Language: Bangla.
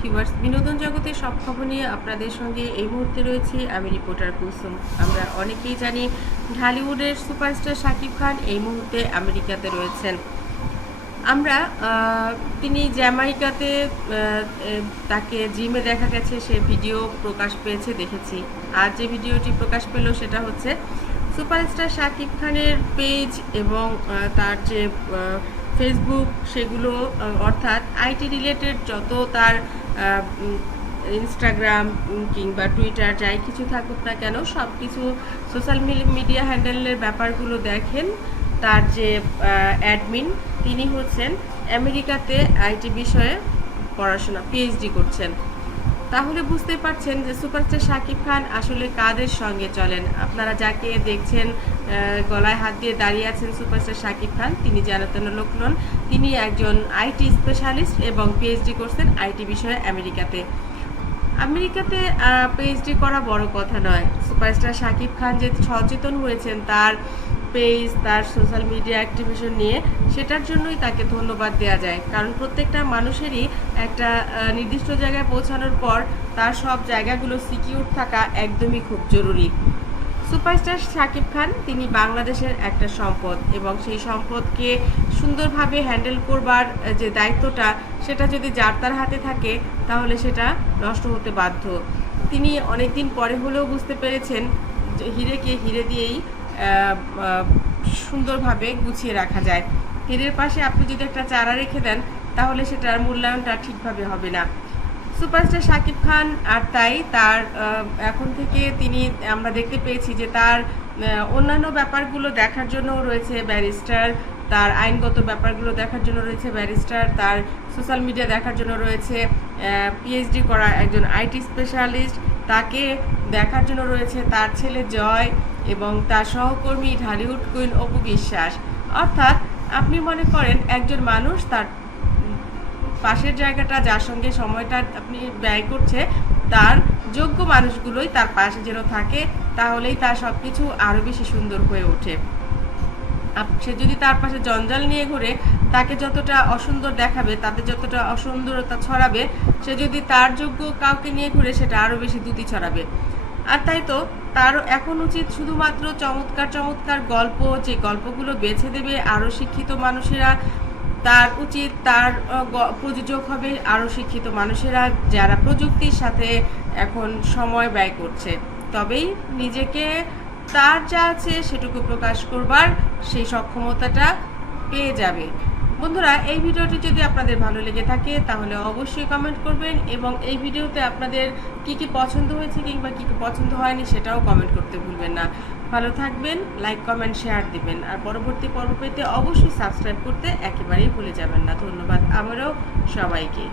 ভিউয়ার্স, বিনোদন জগতের সব খবর নিয়ে আপনাদের সঙ্গে এই মুহূর্তে রয়েছি। আমি রিপোর্টার কুসুম আমরা অনেকেই জানি ঢালিউডের সুপারস্টার শাকিব খান এই মুহূর্তে আমেরিকাতে রয়েছেন। আমরা তিনি জ্যামাইকাতে তাকে জিমে দেখা গেছে, সে ভিডিও প্রকাশ পেয়েছে, দেখেছি। আর যে ভিডিওটি প্রকাশ পেল সেটা হচ্ছে সুপারস্টার শাকিব খানের পেজ এবং তার যে ফেসবুক সেগুলো অর্থাৎ আইটি রিলেটেড যত তার ইনস্টাগ্রাম কিংবা টুইটার যাই কিছু থাকুক না কেন সব কিছু সোশ্যাল মিডিয়া হ্যান্ডেলের ব্যাপারগুলো দেখেন। তার যে অ্যাডমিন তিনি হচ্ছেন আমেরিকাতে আইটি বিষয়ে পড়াশোনা পিএইচডি করছেন। তাহলে বুঝতে পারছেন যে সুপারস্টার শাকিব খান আসলে কাদের সঙ্গে চলেন? আপনারা যাকে দেখছেন গলায় হাত দিয়ে দাঁড়িয়ে আছেন সুপারস্টার শাকিব খান, তিনি জানাতেন লোক নন। তিনি একজন আইটি স্পেশালিস্ট এবং পিএইচডি করছেন আইটি বিষয়ে আমেরিকাতে। আমেরিকাতে পিএইচডি করা বড় কথা নয়। সুপারস্টার শাকিব খান যে সচেতন হয়েছেন তার পেজ তার সোশ্যাল মিডিয়া অ্যাক্টিভিশন নিয়ে, সেটার জন্যই তাকে ধন্যবাদ দেওয়া যায়। কারণ প্রত্যেকটা মানুষেরই একটা নির্দিষ্ট জায়গায় পৌঁছানোর পর তার সব জায়গাগুলো সিকিউর থাকা একদমই খুব জরুরি। সুপারস্টার শাকিব খান, তিনি বাংলাদেশের একটা সম্পদ এবং সেই সম্পদকে সুন্দরভাবে হ্যান্ডেল করবার যে দায়িত্বটা, সেটা যদি যার তার হাতে থাকে, তাহলে সেটা নষ্ট হতে বাধ্য। তিনি অনেকদিন পরে হলেও বুঝতে পেরেছেন যে হিরেকে হিরে দিয়েই সুন্দরভাবে গুছিয়ে রাখা যায়। হিরের পাশে আপনি যদি একটা চারা রেখে দেন, তাহলে সেটার মূল্যায়নটা ঠিকভাবে হবে না। সুপারস্টার শাকিব খান আর তাই তার এখন থেকে তিনি আমরা দেখতে পেয়েছি যে তার অন্যান্য ব্যাপারগুলো দেখার জন্য রয়েছে ব্যারিস্টার, তার আইনগত ব্যাপারগুলো দেখার জন্য রয়েছে ব্যারিস্টার, তার সোশ্যাল মিডিয়া দেখার জন্য রয়েছে পিএইচডি করা একজন আইটি স্পেশালিস্ট, তাকে দেখার জন্য রয়েছে তার ছেলে জয় এবং তার সহকর্মী ঢালিউড কুইন অপু বিশ্বাস। অর্থাৎ আপনি মনে করেন একজন মানুষ তার পাশের জায়গাটা যার সঙ্গে সময়টা আপনি ব্যয় করছে, তার যোগ্য মানুষগুলোই তার পাশে যেন থাকে, তাহলেই তার সব কিছু আরও বেশি সুন্দর হয়ে ওঠে। সে যদি তার পাশে জঞ্জাল নিয়ে ঘুরে, তাকে যতটা অসুন্দর দেখাবে, তাতে যতটা অসুন্দরতা ছড়াবে, সে যদি তার যোগ্য কাউকে নিয়ে ঘুরে, সেটা আরও বেশি দ্যুতি ছড়াবে। আর তাই তো তার এখন উচিত শুধুমাত্র চমৎকার চমৎকার গল্প, যে গল্পগুলো বেছে দেবে আরও শিক্ষিত মানুষেরা তার উচিত তার প্রযোজক হবে আরও শিক্ষিত মানুষেরা যারা প্রযুক্তির সাথে এখন সময় ব্যয় করছে। তবেই নিজেকে তার যা আছে সেটুকু প্রকাশ করবার সেই সক্ষমতাটা পেয়ে যাবে। বন্ধুরা, এই ভিডিওটি যদি আপনাদের ভালো লেগে থাকে, তাহলে অবশ্যই কমেন্ট করবেন এবং এই ভিডিওতে আপনাদের কি কি পছন্দ হয়েছে কিংবা কী কী পছন্দ হয়নি সেটাও কমেন্ট করতে ভুলবেন না। ভালো থাকবেন লাইক কমেন্ট শেয়ার দিবেন। আর পরবর্তী পর্ব পেতে অবশ্যই সাবস্ক্রাইব করতে একেবারেই ভুলে যাবেন না। ধন্যবাদ আবারও সবাইকে।